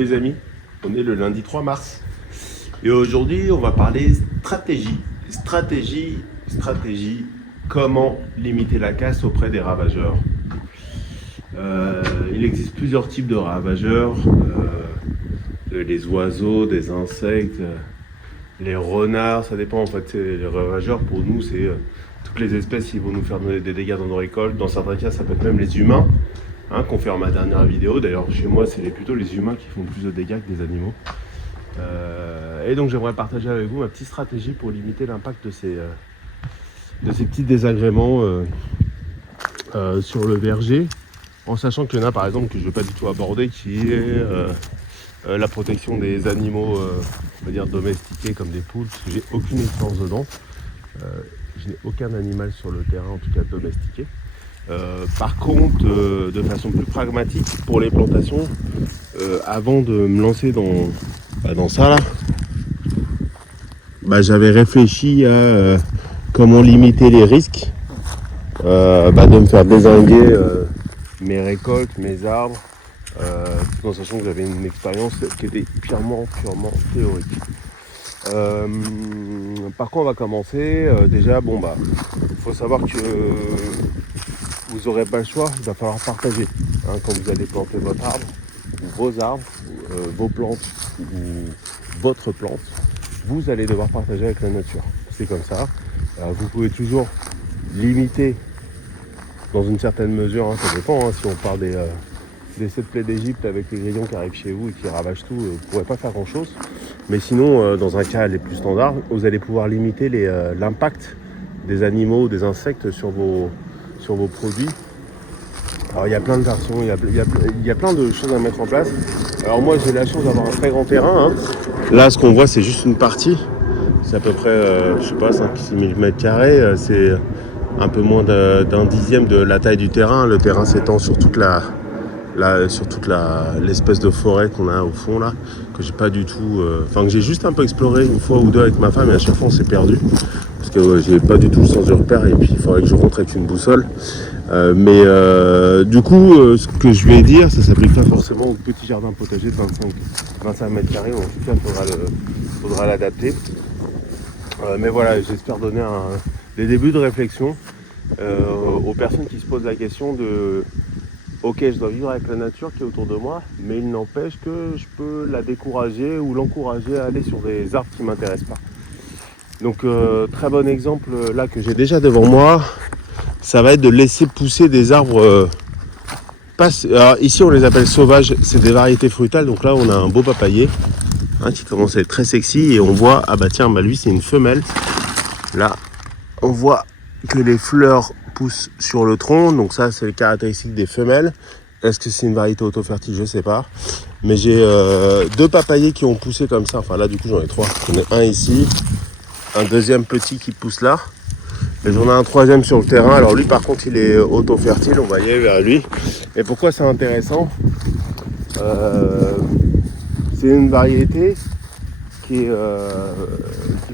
Les amis, on est le lundi 3 mars et aujourd'hui on va parler stratégie, comment limiter la casse auprès des ravageurs. Il existe plusieurs types de ravageurs, les oiseaux, des insectes, les renards, ça dépend en fait. Les ravageurs pour nous c'est toutes les espèces qui vont nous faire des dégâts dans nos récoltes. Dans certains cas ça peut être même les humains. Qu'on fait en ma dernière vidéo. D'ailleurs, chez moi, c'est plutôt les humains qui font plus de dégâts que des animaux. Et donc, j'aimerais partager avec vous ma petite stratégie pour limiter l'impact de ces petits désagréments sur le verger, en sachant qu'il y en a, par exemple, que je ne vais pas du tout aborder, qui est la protection des animaux, on va dire domestiqués, comme des poules, parce que j'ai aucune expérience dedans. Je n'ai aucun animal sur le terrain, en tout cas domestiqué. Par contre, de façon plus pragmatique pour les plantations, avant de me lancer dans ça là, j'avais réfléchi à comment limiter les risques, de me faire dézinguer mes récoltes, mes arbres, tout en sachant que j'avais une expérience qui était purement théorique. Par contre, on va commencer. Déjà, faut savoir que vous n'aurez pas le choix, il va falloir partager. Quand vous allez planter votre arbre, ou vos arbres, vos plantes, ou votre plante, vous allez devoir partager avec la nature. C'est comme ça. Vous pouvez toujours limiter dans une certaine mesure, ça dépend. Si on parle des 7 plaies d'Égypte avec les grillons qui arrivent chez vous et qui ravagent tout, vous ne pourrez pas faire grand chose. Mais sinon, dans un cas les plus standards, vous allez pouvoir limiter l'impact des animaux, des insectes sur vos produits. Alors il y a plein de versions, il y a plein de choses à mettre en place. Alors moi j'ai la chance d'avoir un très grand terrain. Là ce qu'on voit c'est juste une partie. C'est à peu près, 5-6 000 m². C'est un peu moins d'un dixième de la taille du terrain. Le terrain s'étend sur toute l'espèce de forêt qu'on a au fond là, que j'ai pas du tout, que j'ai juste un peu exploré une fois ou deux avec ma femme, et à chaque fois on s'est perdu parce que j'ai pas du tout le sens du repère, et puis il faudrait que je rentre avec une boussole. Du coup, ce que je vais dire, ça s'applique pas forcément au petit jardin potager de 25 m², en tout cas il faudra l'adapter. Mais voilà, j'espère donner des débuts de réflexion aux personnes qui se posent la question de ok, je dois vivre avec la nature qui est autour de moi, mais il n'empêche que je peux la décourager ou l'encourager à aller sur des arbres qui ne m'intéressent pas. Donc très bon exemple là que j'ai déjà devant moi, ça va être de laisser pousser des arbres. Alors ici on les appelle sauvages, c'est des variétés fruitales. Donc là on a un beau papayer qui commence à être très sexy, et on voit, lui c'est une femelle. Là on voit que les fleurs poussent sur le tronc, donc ça c'est les caractéristiques des femelles. Est-ce que c'est une variété auto-fertile? Je sais pas. Mais j'ai 2 papayers qui ont poussé comme ça. Enfin là du coup j'en ai 3. J'en ai un ici, un deuxième petit qui pousse là, et j'en ai un troisième sur le terrain. Alors lui par contre il est auto-fertile, on va y aller vers lui. Et pourquoi c'est intéressant? C'est une variété qui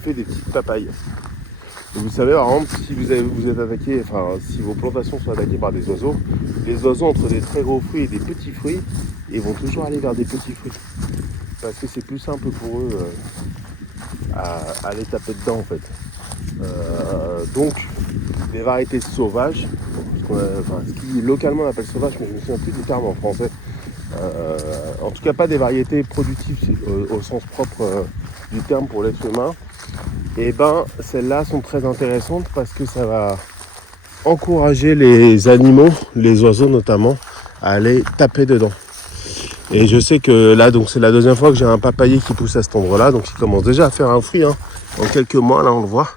fait des petites papayes. Et vous savez, par exemple, si vous êtes attaqué, si vos plantations sont attaquées par des oiseaux, les oiseaux entre des très gros fruits et des petits fruits, ils vont toujours aller vers des petits fruits. Parce que c'est plus simple pour eux à aller taper dedans en fait. Donc, des variétés sauvages, ce qui localement on appelle sauvage, mais je ne me souviens plus du terme en français. En tout cas, pas des variétés productives au sens propre du terme pour l'être humain. Et celles-là sont très intéressantes parce que ça va encourager les animaux, les oiseaux notamment, à aller taper dedans. Et je sais que là, donc c'est la deuxième fois que j'ai un papayer qui pousse à cet endroit-là, donc il commence déjà à faire un fruit. En quelques mois, là on le voit.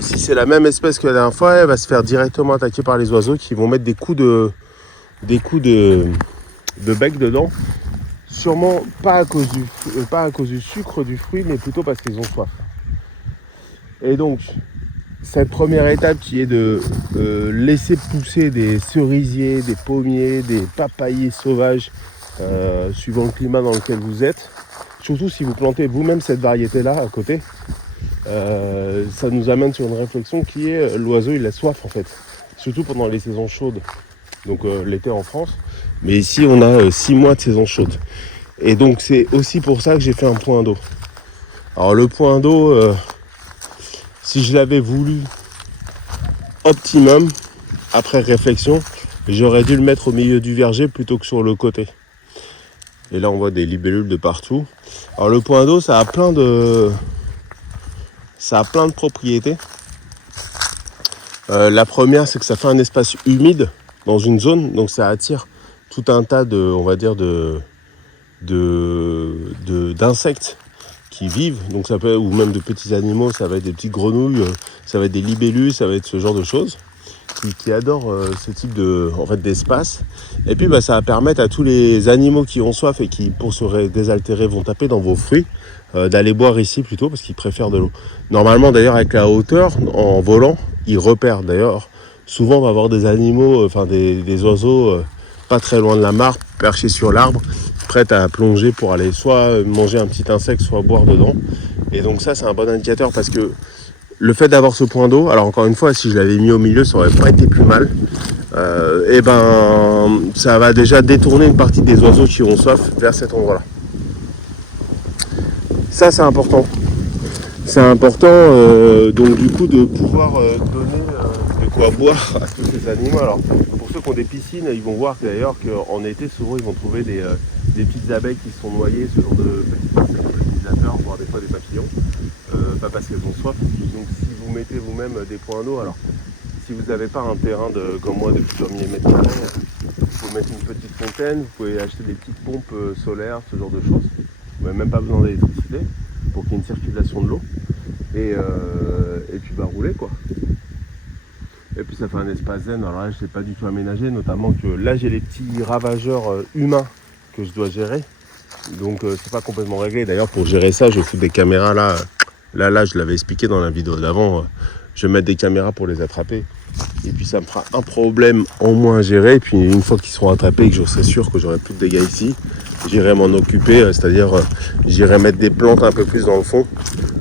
Si c'est la même espèce que la dernière fois, elle va se faire directement attaquer par les oiseaux qui vont mettre des coups de bec dedans. Sûrement pas à cause du sucre du fruit, mais plutôt parce qu'ils ont soif. Et donc, cette première étape qui est de laisser pousser des cerisiers, des pommiers, des papayers sauvages, suivant le climat dans lequel vous êtes. Surtout si vous plantez vous-même cette variété-là à côté, ça nous amène sur une réflexion qui est l'oiseau il a soif en fait, surtout pendant les saisons chaudes, donc l'été en France. Mais ici, on a 6 mois de saison chaude. Et donc, c'est aussi pour ça que j'ai fait un point d'eau. Alors, le point d'eau, si je l'avais voulu optimum, après réflexion, j'aurais dû le mettre au milieu du verger plutôt que sur le côté. Et là, on voit des libellules de partout. Alors, le point d'eau, ça a plein de propriétés. La première, c'est que ça fait un espace humide dans une zone, donc ça attire tout un tas d'insectes qui vivent, donc ça peut, ou même de petits animaux, ça va être des petites grenouilles, ça va être des libellus, ça va être ce genre de choses qui adorent ce type d'espace. Et puis ça va permettre à tous les animaux qui ont soif et qui, pour se désaltérer, vont taper dans vos fruits, d'aller boire ici plutôt parce qu'ils préfèrent de l'eau. Normalement d'ailleurs avec la hauteur, en volant, ils repèrent. D'ailleurs, souvent on va avoir des animaux, des oiseaux pas très loin de la mare, perchés sur l'arbre, prêts à plonger pour aller soit manger un petit insecte, soit boire dedans. Et donc ça c'est un bon indicateur parce que le fait d'avoir ce point d'eau, alors encore une fois, si je l'avais mis au milieu, ça aurait pas été plus mal. Ça va déjà détourner une partie des oiseaux qui ont soif vers cet endroit-là. Ça, c'est important. C'est important, donc du coup, de pouvoir donner de quoi boire à tous ces animaux. Alors, pour ceux qui ont des piscines, ils vont voir d'ailleurs qu'en été, souvent, ils vont trouver des petites abeilles qui sont noyées, ce genre de petits pollinisateurs, voire des fois des papillons. Parce qu'elles ont soif. Donc si vous mettez vous-même des points d'eau, alors si vous n'avez pas un terrain comme moi de plusieurs milliers de mètres carrés, vous pouvez mettre une petite fontaine, vous pouvez acheter des petites pompes solaires, ce genre de choses. Vous n'avez même pas besoin d'électricité pour qu'il y ait une circulation de l'eau. Et puis rouler quoi. Et puis ça fait un espace zen. Alors là je ne sais pas du tout aménagé, notamment que là j'ai les petits ravageurs humains que je dois gérer. Donc c'est pas complètement réglé. D'ailleurs pour gérer ça je fous des caméras là. Là, je l'avais expliqué dans la vidéo d'avant, je vais mettre des caméras pour les attraper. Et puis ça me fera un problème en moins à gérer. Et puis une fois qu'ils seront attrapés et que je serai sûr que j'aurai plus de dégâts ici, j'irai m'en occuper. C'est-à-dire, j'irai mettre des plantes un peu plus dans le fond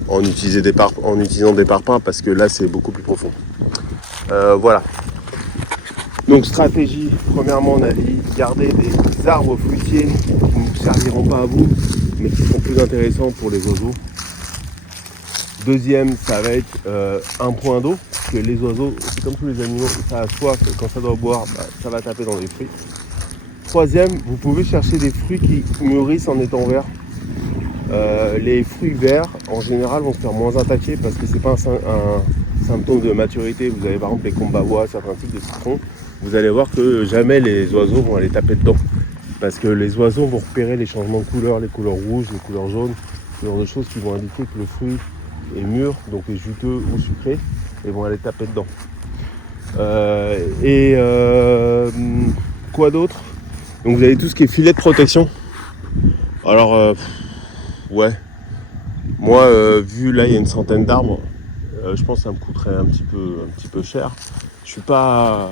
en utilisant des parpaings parce que là, c'est beaucoup plus profond. Voilà. Donc stratégie, premièrement, on a dit garder des arbres fruitiers qui ne serviront pas à vous, mais qui seront plus intéressants pour les oiseaux. Deuxième, ça va être un point d'eau, parce que les oiseaux, c'est comme tous les animaux, ça a soif, quand ça doit boire, ça va taper dans les fruits. Troisième, vous pouvez chercher des fruits qui mûrissent en étant verts. Les fruits verts, en général, vont se faire moins attaquer parce que c'est pas un symptôme de maturité. Vous avez par exemple les kombawa, certains types de citrons, vous allez voir que jamais les oiseaux vont aller taper dedans. Parce que les oiseaux vont repérer les changements de couleur, les couleurs rouges, les couleurs jaunes, ce genre de choses qui vont indiquer que le fruit est mûr, donc est juteux ou sucré, et vont aller taper dedans. Quoi d'autre? Donc vous avez tout ce qui est filet de protection. Alors ouais, moi vu là il y a une centaine d'arbres, je pense que ça me coûterait un petit peu cher. Je suis pas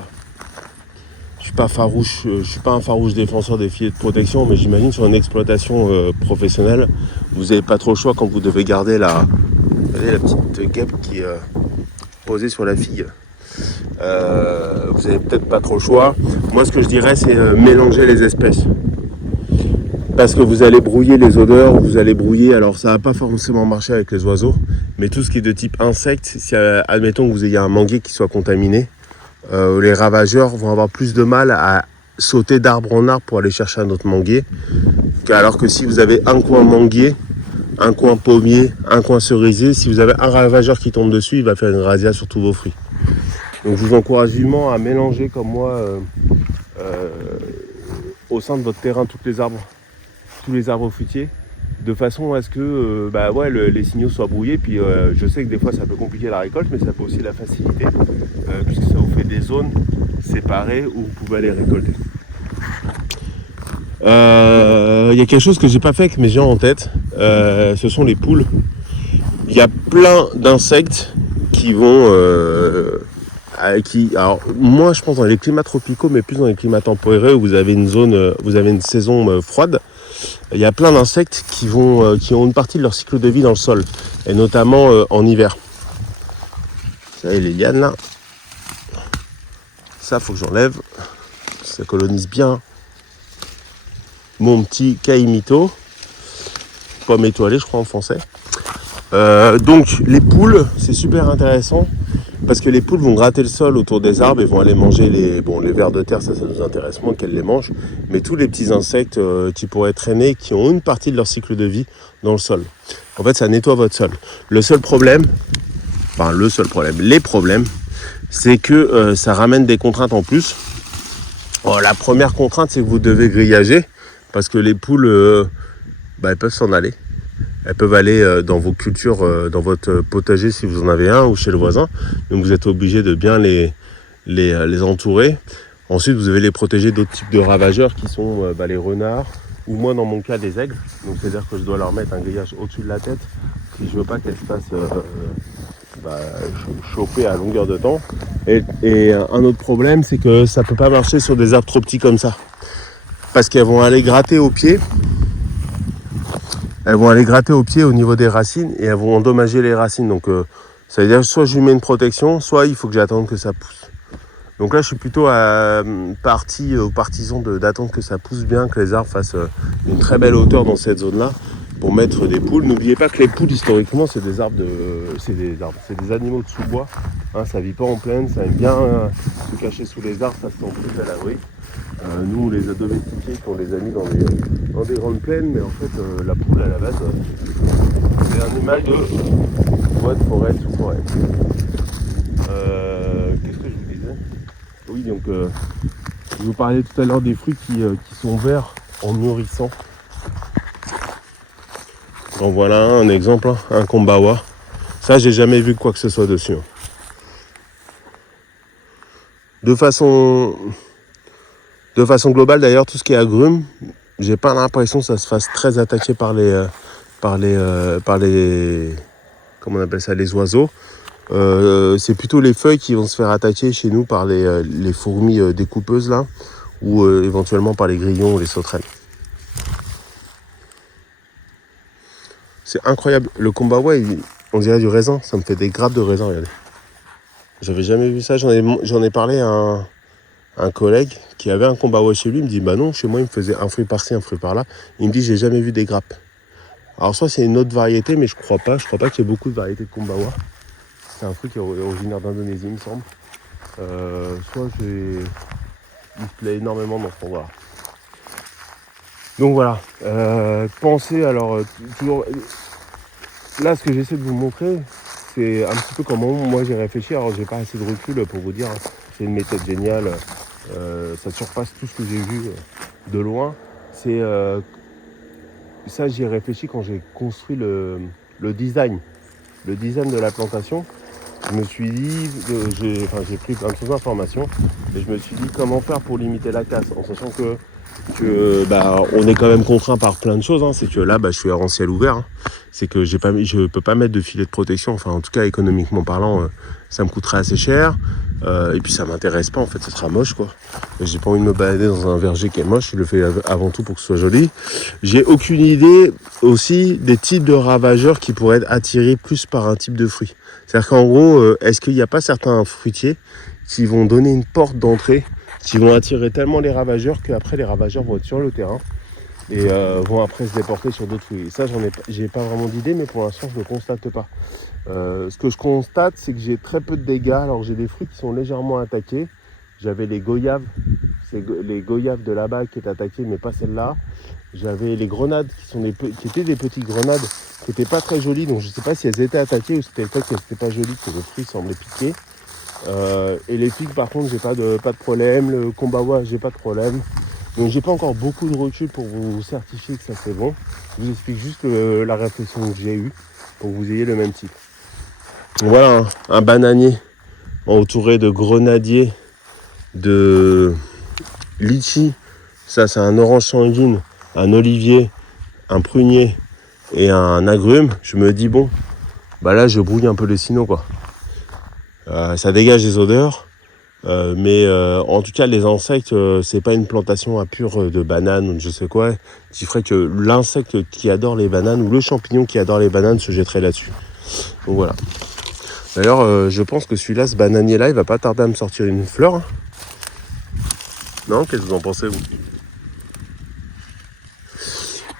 farouche, je suis pas un farouche défenseur des filets de protection, mais j'imagine sur une exploitation professionnelle, vous n'avez pas trop le choix quand vous devez garder la petite guêpe qui est posée sur la figue. Vous n'avez peut-être pas trop le choix. Moi ce que je dirais c'est mélanger les espèces. Parce que vous allez brouiller les odeurs, vous allez brouiller, alors ça va pas forcément marcher avec les oiseaux, mais tout ce qui est de type insecte, si admettons que vous ayez un manguier qui soit contaminé, les ravageurs vont avoir plus de mal à sauter d'arbre en arbre pour aller chercher un autre manguier, alors que si vous avez un coin manguier, un coin pommier, un coin cerisier, si vous avez un ravageur qui tombe dessus, il va faire une razzia sur tous vos fruits. Donc je vous encourage vivement à mélanger comme moi au sein de votre terrain tous les arbres fruitiers, de façon à ce que les signaux soient brouillés. Puis je sais que des fois ça peut compliquer la récolte, mais ça peut aussi la faciliter, puisque ça vous fait des zones séparées où vous pouvez aller récolter. Il y a quelque chose que j'ai pas fait avec mes gens en tête, ce sont les poules. Il y a plein d'insectes qui vont alors moi je pense dans les climats tropicaux, mais plus dans les climats tempérés où vous avez une saison froide, il y a plein d'insectes qui ont une partie de leur cycle de vie dans le sol, et notamment en hiver. Vous savez les lianes là, ça faut que j'enlève, ça colonise bien mon petit caimito, pomme étoilée je crois en français. Donc les poules, c'est super intéressant parce que les poules vont gratter le sol autour des arbres et vont aller manger les vers de terre, ça nous intéresse moins qu'elles les mangent, mais tous les petits insectes qui pourraient traîner, qui ont une partie de leur cycle de vie dans le sol. En fait, ça nettoie votre sol. Les problèmes, c'est que ça ramène des contraintes en plus. Alors, la première contrainte, c'est que vous devez grillager parce que les poules, elles peuvent s'en aller. Elles peuvent aller dans vos cultures, dans votre potager si vous en avez un ou chez le voisin. Donc vous êtes obligé de bien les entourer. Ensuite, vous devez les protéger d'autres types de ravageurs qui sont les renards ou moi dans mon cas des aigles. Donc c'est-à-dire que je dois leur mettre un grillage au-dessus de la tête si je veux pas qu'elles se fassent choper à longueur de temps. Et un autre problème, c'est que ça peut pas marcher sur des arbres trop petits comme ça. Parce qu'elles vont aller gratter au pied. Elles vont aller gratter au pied au niveau des racines et elles vont endommager les racines. Donc ça veut dire soit je lui mets une protection, soit il faut que j'attende que ça pousse. Donc là je suis plutôt partisan d'attendre que ça pousse bien, que les arbres fassent une très belle hauteur dans cette zone-là pour mettre des poules. N'oubliez pas que les poules historiquement c'est des animaux de sous-bois. Hein, ça vit pas en plaine, ça aime bien se cacher sous les arbres, ça se sent plus à l'abri. Nous on les a domestiqués, on les a mis dans des grandes plaines, mais en fait la poule à la base c'est un animal de bois, de forêt, sous forêt. Qu'est-ce que je vous disais? Oui, donc je vous parlais tout à l'heure des fruits qui sont verts en mûrissant. Donc voilà un exemple, un kombawa. Ça j'ai jamais vu quoi que ce soit dessus. De façon globale d'ailleurs, tout ce qui est agrumes, j'ai pas l'impression que ça se fasse très attaquer par les comment on appelle ça, les oiseaux. C'est plutôt les feuilles qui vont se faire attaquer chez nous par les fourmis découpeuses là, ou éventuellement par les grillons ou les sauterelles. C'est incroyable, le kombawa, on dirait du raisin, ça me fait des grappes de raisin, regardez. J'avais jamais vu ça, j'en ai parlé à un collègue qui avait un kombawa chez lui. Il me dit bah non, chez moi il me faisait un fruit par-ci, un fruit par-là. Il me dit j'ai jamais vu des grappes. Alors soit c'est une autre variété, mais je crois pas qu'il y ait beaucoup de variétés de kombawa. C'est un fruit qui est originaire d'Indonésie il me semble. Soit il se plaît énormément dans cet endroit. Donc voilà, pensez alors toujours. Là ce que j'essaie de vous montrer, c'est un petit peu comment moi j'ai réfléchi. Alors j'ai pas assez de recul pour vous dire, c'est une méthode géniale. Ça surpasse tout ce que j'ai vu de loin. C'est ça, j'y ai réfléchi quand j'ai construit le design de la plantation. Je me suis dit, j'ai pris plein de informations et je me suis dit comment faire pour limiter la casse, en sachant que on est quand même contraint par plein de choses. Hein. C'est que là, je suis en ciel ouvert. Hein. C'est que je peux pas mettre de filet de protection. Enfin, en tout cas, économiquement parlant, ça me coûterait assez cher. Et puis ça m'intéresse pas. En fait, ça sera moche, quoi. J'ai pas envie de me balader dans un verger qui est moche. Je le fais avant tout pour que ce soit joli. J'ai aucune idée aussi des types de ravageurs qui pourraient être attirés plus par un type de fruit. C'est-à-dire qu'en gros, est-ce qu'il n'y a pas certains fruitiers qui vont donner une porte d'entrée, qui vont attirer tellement les ravageurs qu'après les ravageurs vont être sur le terrain et vont après se déporter sur d'autres fruits. Et ça, j'ai pas vraiment d'idée, mais pour l'instant, je ne le constate pas. Ce que je constate, c'est que j'ai très peu de dégâts. Alors j'ai des fruits qui sont légèrement attaqués. J'avais les goyaves, c'est les goyaves de là-bas qui étaient attaquées, mais pas celles-là. J'avais les grenades qui étaient des petites grenades qui n'étaient pas très jolies, donc je ne sais pas si elles étaient attaquées ou si c'était le fait qu'elles n'étaient pas jolies, que le fruit semblait piquer. Et les figues par contre j'ai pas de problème, le kombawa j'ai pas de problème. Donc j'ai pas encore beaucoup de recul pour vous certifier que ça c'est bon. Je vous explique juste la réflexion que j'ai eue pour que vous ayez le même type. Voilà un bananier entouré de grenadiers, de litchi, ça c'est un orange sanguine, un olivier, un prunier et un agrume. Je me dis bon, là je brouille un peu les signaux quoi. Ça dégage des odeurs, mais en tout cas les insectes, c'est pas une plantation à pure de bananes ou de je sais quoi, qui ferait que l'insecte qui adore les bananes ou le champignon qui adore les bananes se jetterait là-dessus. Donc voilà. D'ailleurs, je pense que celui-là, ce bananier-là, il va pas tarder à me sortir une fleur. Non, qu'est-ce que vous en pensez vous?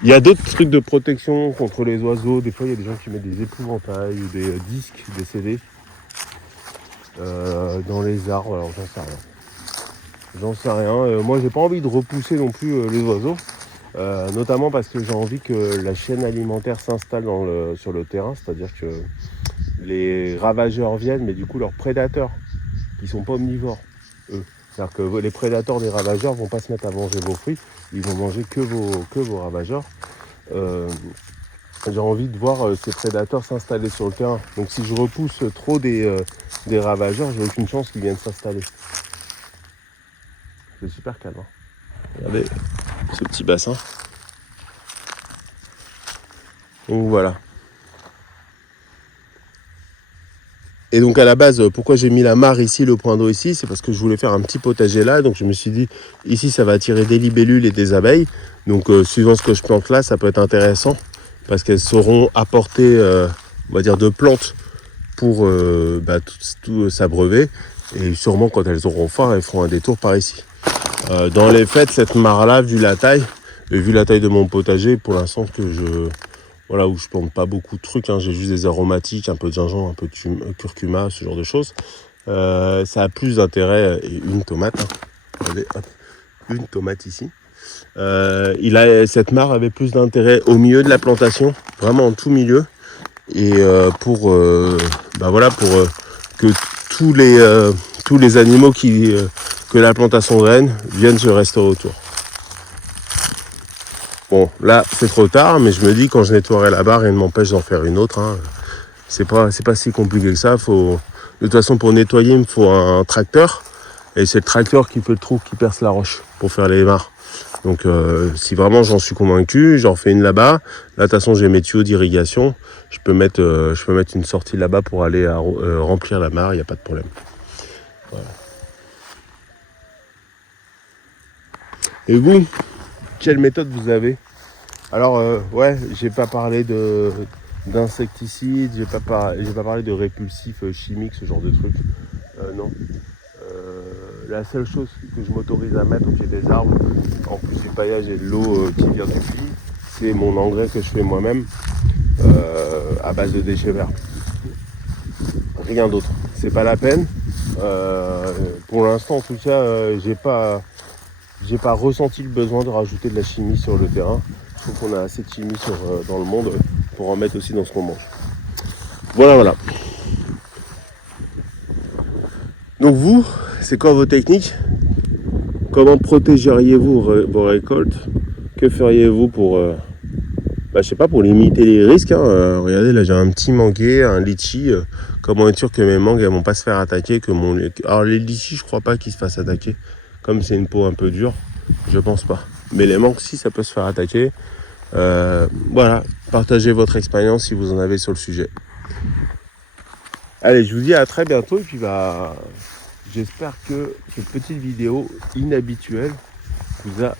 Il y a d'autres trucs de protection contre les oiseaux. Des fois, il y a des gens qui mettent des épouvantails ou des disques, des CD dans les arbres. Alors, j'en sais rien. J'en sais rien. Moi, j'ai pas envie de repousser non plus les oiseaux. Notamment parce que j'ai envie que la chaîne alimentaire s'installe sur le terrain. C'est-à-dire que les ravageurs viennent, mais du coup, leurs prédateurs, qui sont pas omnivores, eux. C'est-à-dire que les prédateurs des ravageurs vont pas se mettre à manger vos fruits. Ils vont manger que vos ravageurs. J'ai envie de voir ces prédateurs s'installer sur le terrain. Donc si je repousse trop des ravageurs, j'ai aucune chance qu'ils viennent s'installer. C'est super calme. Hein. Regardez ce petit bassin. Donc voilà. Et donc à la base, pourquoi j'ai mis la mare ici, le point d'eau ici, c'est parce que je voulais faire un petit potager là. Donc je me suis dit, ici ça va attirer des libellules et des abeilles. Donc suivant ce que je plante là, ça peut être intéressant. Parce qu'elles sauront apporter, on va dire, de plantes pour tout s'abreuver. Et sûrement quand elles auront faim, elles feront un détour par ici. Dans les faits, cette mare-là, vu la taille de mon potager, pour l'instant où je plante pas beaucoup de trucs, hein, j'ai juste des aromatiques, un peu de gingembre, un peu de curcuma, ce genre de choses. Ça a plus d'intérêt, et une tomate, hein. Regardez, hop, une tomate ici. Cette mare avait plus d'intérêt au milieu de la plantation, vraiment en tout milieu, et pour que tous les animaux que la plantation draine viennent se restaurer autour. Bon, là c'est trop tard, mais je me dis quand je nettoierai la barre, rien ne m'empêche d'en faire une autre. Hein. C'est pas si compliqué que ça. De toute façon, pour nettoyer, il me faut un tracteur, et c'est le tracteur qui fait le trou, qui perce la roche pour faire les mares. Donc si vraiment j'en suis convaincu, j'en fais une là-bas. Là, de toute façon, j'ai mes tuyaux d'irrigation. Je peux mettre une sortie là-bas pour aller remplir la mare, il n'y a pas de problème. Voilà. Et vous, quelle méthode vous avez? Alors j'ai pas parlé d'insecticides, j'ai pas parlé de répulsifs chimiques, ce genre de trucs. Non. La seule chose que je m'autorise à mettre au pied des arbres, en plus du paillage et de l'eau qui vient du puits, c'est mon engrais que je fais moi-même à base de déchets verts. Rien d'autre. C'est pas la peine. Pour l'instant, en tout cas, j'ai pas ressenti le besoin de rajouter de la chimie sur le terrain. Je trouve qu'on a assez de chimie dans le monde pour en mettre aussi dans ce qu'on mange. Voilà. Donc vous, c'est quoi vos techniques? Comment protégeriez-vous vos récoltes? Que feriez-vous pour, pour limiter les risques, hein. Regardez, là j'ai un petit manguier, un litchi. Comment être sûr que mes mangues elles vont pas se faire attaquer? Alors les litchis, je crois pas qu'ils se fassent attaquer. Comme c'est une peau un peu dure, je pense pas. Mais les mangues, si, ça peut se faire attaquer. Voilà, partagez votre expérience si vous en avez sur le sujet. Allez, je vous dis à très bientôt et puis j'espère que cette petite vidéo inhabituelle vous a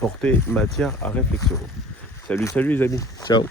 porté matière à réflexion. Salut les amis, ciao.